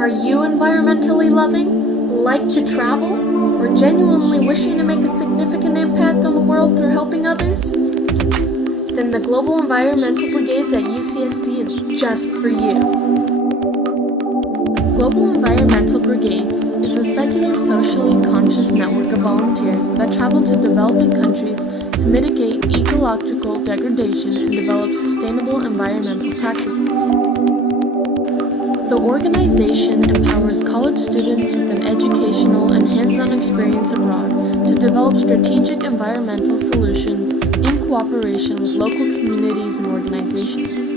Are you environmentally loving, like to travel, or genuinely wishing to make a significant impact on the world through helping others? Then the Global Environmental Brigades at UCSD is just for you. Global Environmental Brigades is a secular, socially conscious network of volunteers that travel to developing countries to mitigate ecological degradation and develop sustainable environmental practices. The organization empowers college students with an educational and hands-on experience abroad to develop strategic environmental solutions in cooperation with local communities and organizations.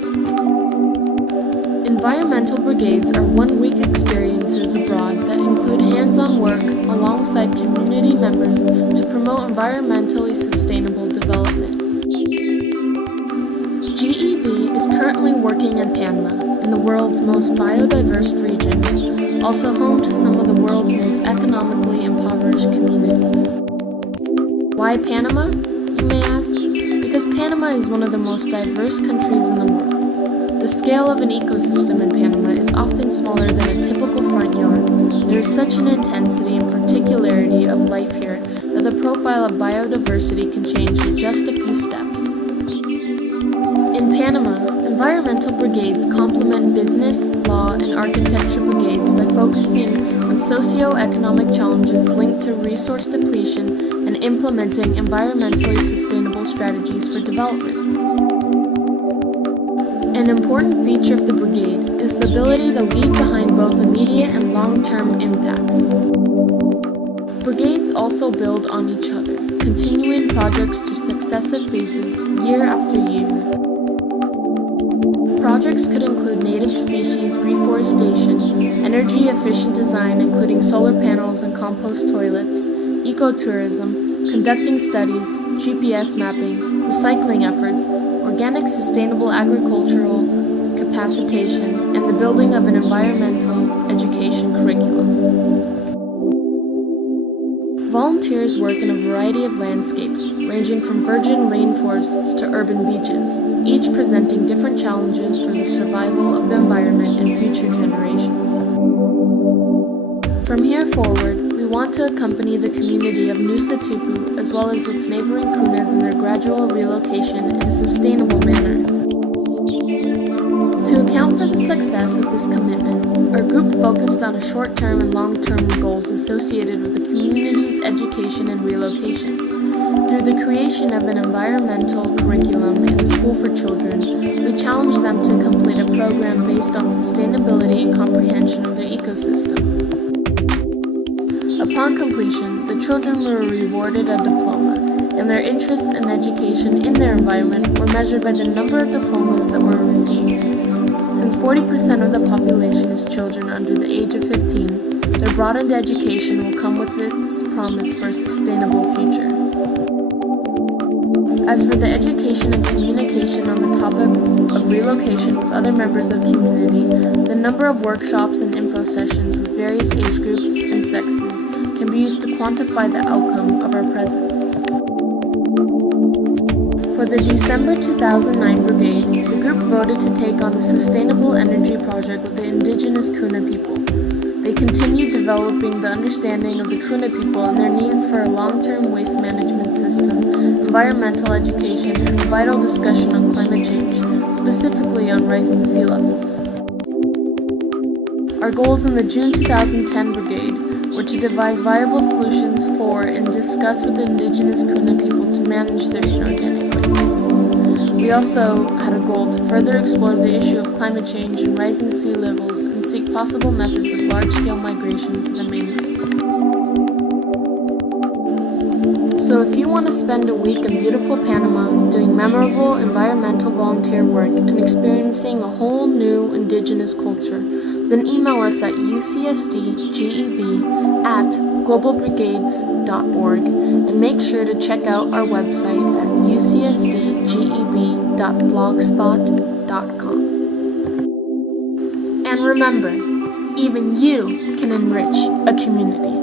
Environmental brigades are one-week experiences abroad that include hands-on work alongside community members to promote environmentally sustainable development. GEB is currently working in Panama, in the world's most biodiverse regions, also home to some of the world's most economically impoverished communities. Why Panama, you may ask? Because Panama is one of the most diverse countries in the world. The scale of an ecosystem in Panama is often smaller than a typical front yard. There is such an intensity and particularity of life here that the profile of biodiversity can change with just a few steps. In Panama, environmental brigades complement business, law, and architecture brigades by focusing on socio-economic challenges linked to resource depletion and implementing environmentally sustainable strategies for development. An important feature of the brigade is the ability to leave behind both immediate and long-term impacts. Brigades also build on each other, continuing projects through successive phases year after year. Projects could include native species reforestation, energy-efficient design including solar panels and compost toilets, ecotourism, conducting studies, GPS mapping, recycling efforts, organic sustainable agricultural capacitation, and the building of an environmental education curriculum. Volunteers work in a variety of landscapes, ranging from virgin rainforests to urban beaches, each presenting different challenges for the survival of the environment and future generations. From here forward, we want to accompany the community of Nusa Tupu as well as its neighboring kunas in their gradual relocation in a sustainable manner. To account for the success of this commitment, our group focused on short-term and long-term goals associated with the community's education and relocation. Through the creation of an environmental curriculum in a school for children, we challenged them to complete a program based on sustainability and comprehension of their ecosystem. Upon completion, the children were rewarded a diploma, and their interest and education in their environment were measured by the number of diplomas that were received. Since 40% of the population is children under the age of 15, their broadened education will come with its promise for a sustainable future. As for the education and communication on the topic of relocation with other members of the community, the number of workshops and info sessions with various age groups and sexes can be used to quantify the outcome of our presence. For the December 2009 brigade, the group voted to take on the Sustainable Energy Project with the indigenous Kuna people. They continued developing the understanding of the Kuna people and their needs for a long-term waste management system, environmental education, and a vital discussion on climate change, specifically on rising sea levels. Our goals in the June 2010 brigade were to devise viable solutions for and discuss with the indigenous Kuna people to manage their inorganic wastes. We also had a goal to further explore the issue of climate change and rising sea levels and seek possible methods of large-scale migration to the mainland. So if you want to spend a week in beautiful Panama doing memorable environmental volunteer work and experiencing a whole new indigenous culture, then email us at ucsdgeb@globalbrigades.org and make sure to check out our website at ucsdgeb.blogspot.com. And remember, even you can enrich a community.